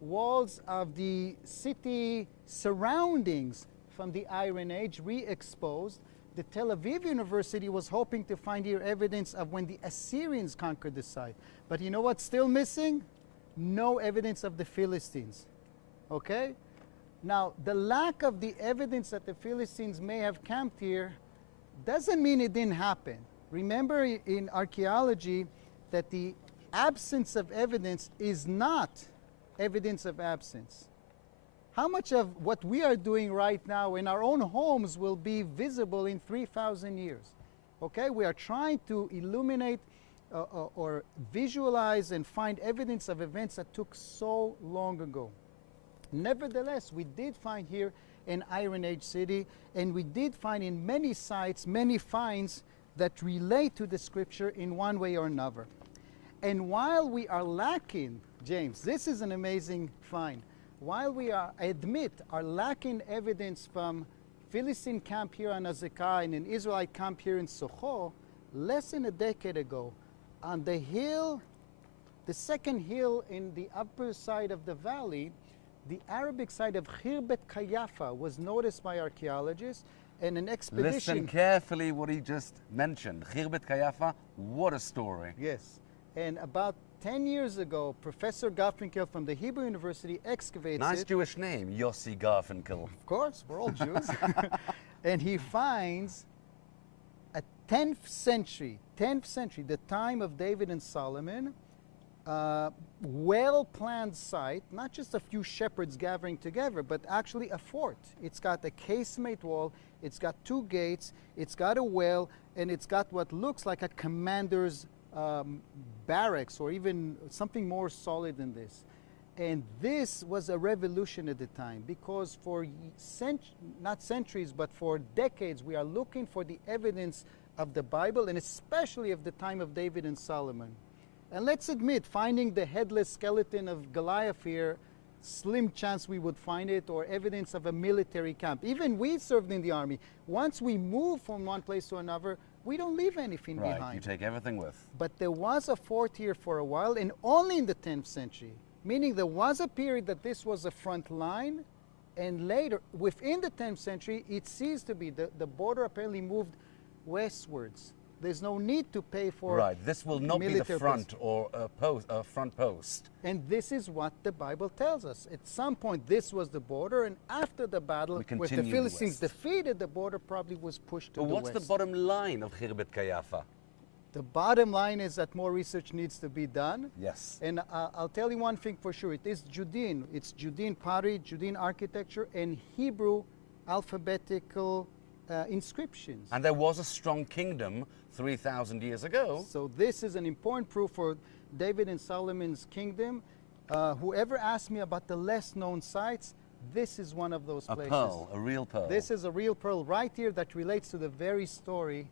walls of the city surroundings from the Iron Age, re-exposed. The Tel Aviv University was hoping to find here evidence of when the Assyrians conquered the site. But you know what's still missing? No evidence of the Philistines. Okay? Now, the lack of the evidence that the Philistines may have camped here doesn't mean it didn't happen. Remember in archaeology that the absence of evidence is not evidence of absence. How much of what we are doing right now in our own homes will be visible in 3,000 years? Okay, we are trying to illuminate or visualize and find evidence of events that took so long ago. Nevertheless, we did find here an Iron Age city, and we did find in many sites many finds that relate to the scripture in one way or another. And while we are lacking, James, this is an amazing find. While we are lacking evidence from Philistine camp here on Azekah and an Israelite camp here in Socho, less than a decade ago, on the hill, the second hill in the upper side of the valley, the Arabic side of Khirbet Kayafa was noticed by archaeologists, and an expedition... Listen carefully what he just mentioned. Khirbet Kayafa, what a story. Yes. And about 10 years ago, Professor Garfinkel from the Hebrew University excavates Nice it. Jewish name, Yossi Garfinkel. Of course, we're all Jews. And he finds a 10th century, the time of David and Solomon, well-planned site, not just a few shepherds gathering together, but actually a fort. It's got a casemate wall, it's got 2 gates, it's got a well, and it's got what looks like a commander's barracks, or even something more solid than this. And this was a revolution at the time because for not centuries, but for decades, we are looking for the evidence of the Bible and especially of the time of David and Solomon. And let's admit, finding the headless skeleton of Goliath here, slim chance we would find it, or evidence of a military camp. Even we served in the army. Once we move from one place to another, we don't leave anything Right, behind. you take everything with. But there was a fort here for a while, and only in the 10th century. Meaning there was a period that this was a front line, and later, within the 10th century, it ceased to be. The border apparently moved westwards. There's no need to pay for Right, this will not be the military front post. or a front post. And this is what the Bible tells us. At some point, this was the border, and after the battle, We with the continued Philistines west. defeated, the border probably was pushed to But the what's west. the bottom line of Khirbet Kayafa? The bottom line is that more research needs to be done. Yes. And I'll tell you one thing for sure. It is Judean. It's Judean pottery, Judean architecture, and Hebrew alphabetical inscriptions. And there was a strong kingdom 3,000 years ago. So this is an important proof for David and Solomon's kingdom. Whoever asked me about the less known sites, this is one of those A places. pearl, a real pearl. This is a real pearl right here that relates to the very story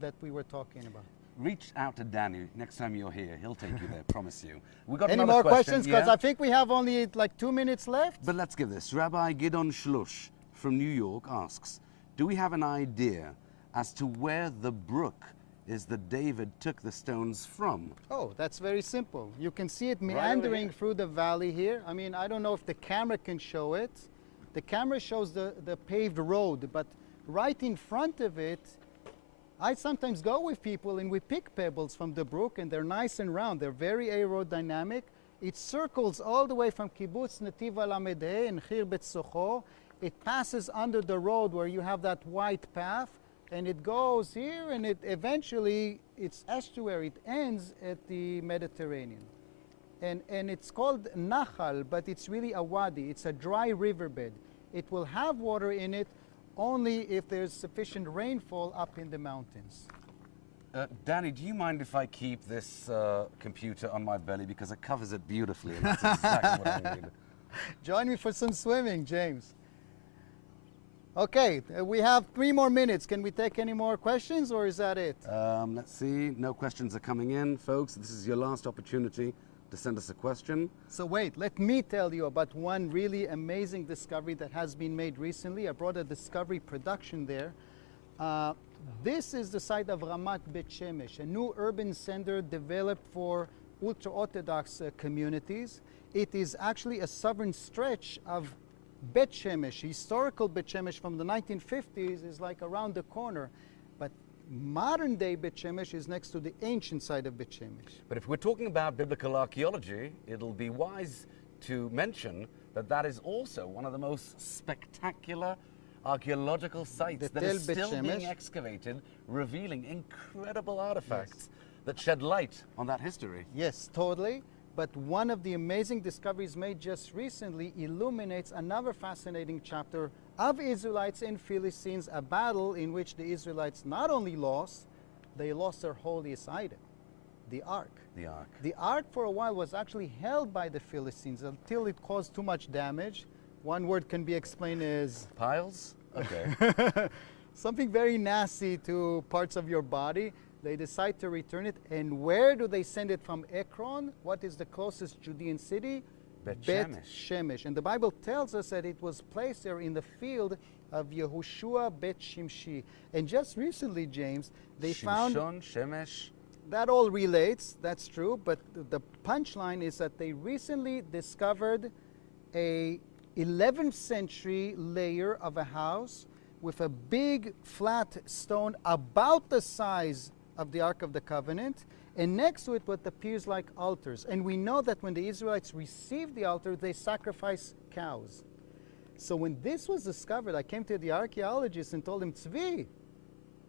that we were talking about. Reach out to Danny next time you're here. He'll take you there, promise you. We got Any another more question, questions? Because yeah? I think we have only like 2 minutes left. But let's give this. Rabbi Gidon Shlush from New York asks, do we have an idea as to where the brook is that David took the stones from? Oh, that's very simple. You can see it over meandering here. through the valley here. I mean, I don't know if the camera can show it. The camera shows the paved road, but right in front of it, I sometimes go with people and we pick pebbles from the brook, and they're nice and round. They're very aerodynamic. It circles all the way from Kibbutz Netiv Alamedeh and Khirbet Socho. It passes under the road where you have that white path, and it goes here, and it eventually, it's estuary. It ends at the Mediterranean. And it's called Nachal, but it's really a wadi. It's a dry riverbed. It will have water in it only if there's sufficient rainfall up in the mountains. Danny, do you mind if I keep this computer on my belly because it covers it beautifully, and that's exactly what I need. Join me for some swimming, James. Okay, we have 3 more minutes. Can we take any more questions, or is that it? Let's see. No questions are coming in, folks. This is your last opportunity to send us a question. So wait, let me tell you about one really amazing discovery that has been made recently. I brought a discovery production there. This is the site of Ramat Bet Shemesh, a new urban center developed for ultra-Orthodox communities. It is actually a southern stretch of Bet Shemesh. Historical Bet Shemesh from the 1950s is like around the corner. But modern day Bet Shemesh is next to the ancient site of Bet Shemesh. But if we're talking about biblical archaeology, it'll be wise to mention that that is also one of the most spectacular archaeological sites The that is Tel Bet still being Shemesh. excavated, revealing incredible artifacts that shed light on that history. Yes, totally. But one of the amazing discoveries made just recently illuminates another fascinating chapter of Israelites and Philistines, a battle in which the Israelites not only lost, they lost their holiest item, the ark. The Ark. The ark for a while was actually held by the Philistines until it caused too much damage. One word can be explained as Piles? Okay. something very nasty to parts of your body. They decide to return it. And where do they send it from? Ekron? What is the closest Judean city? Bet Shemesh. And the Bible tells us that it was placed there in the field of Yehoshua Bet Shimshi. And just recently, James, they found Shimshon, Shemesh. that all relates, that's true, but the punchline is that they recently discovered a 11th century layer of a house with a big flat stone about the size of the Ark of the Covenant, and next to it what appears like altars. And we know that when the Israelites received the altar, they sacrificed cows. So when this was discovered, I came to the archaeologist and told him, Tzvi,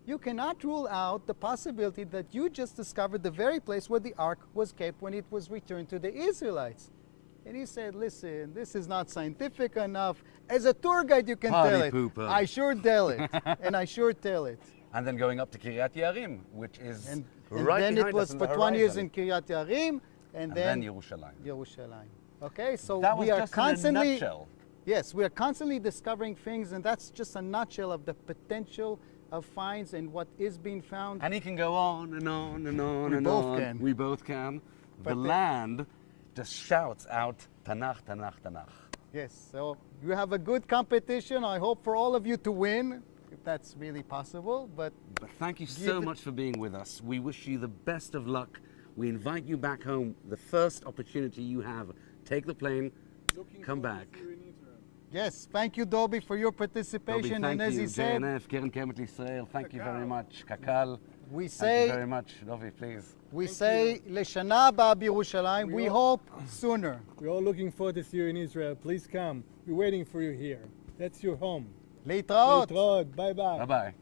you cannot rule out the possibility that you just discovered the very place where the ark was kept when it was returned to the Israelites. And he said, listen, this is not scientific enough. As a tour guide, you can Party tell it. pooper. I sure tell it. And I sure tell it. And then going up to Kiryat Yarim, which is And right then behind it was us on for the 20 years horizon. in Kiryat Yarim, and then then Yerushalayim. Yerushalayim. Okay, so That was we are just in a constantly nutshell. yes, we are constantly discovering things, and that's just a nutshell of the potential of finds and what is being found. And he can go on and on and on We and both on. can. We both can. But The the- land just shouts out Tanakh, Tanakh, Tanakh. Yes, so you have a good competition. I hope for all of you to win, if that's really possible. But But thank you so Give it- much for being with us. We wish you the best of luck. We invite you back home the first opportunity you have. Take the plane, come back. yes, thank you, Dobby, for your Dobby, participation. thank And as you. he said, JNF, Keren Kemet Israel, thank you very much. KKL, we thank you say very much. Dobby, please. Leshana Haba B'Yerushalayim. We hope sooner. We're all looking forward to see you in Israel. Please come. We're waiting for you here. That's your home. להתראות. Bye bye. Bye-bye.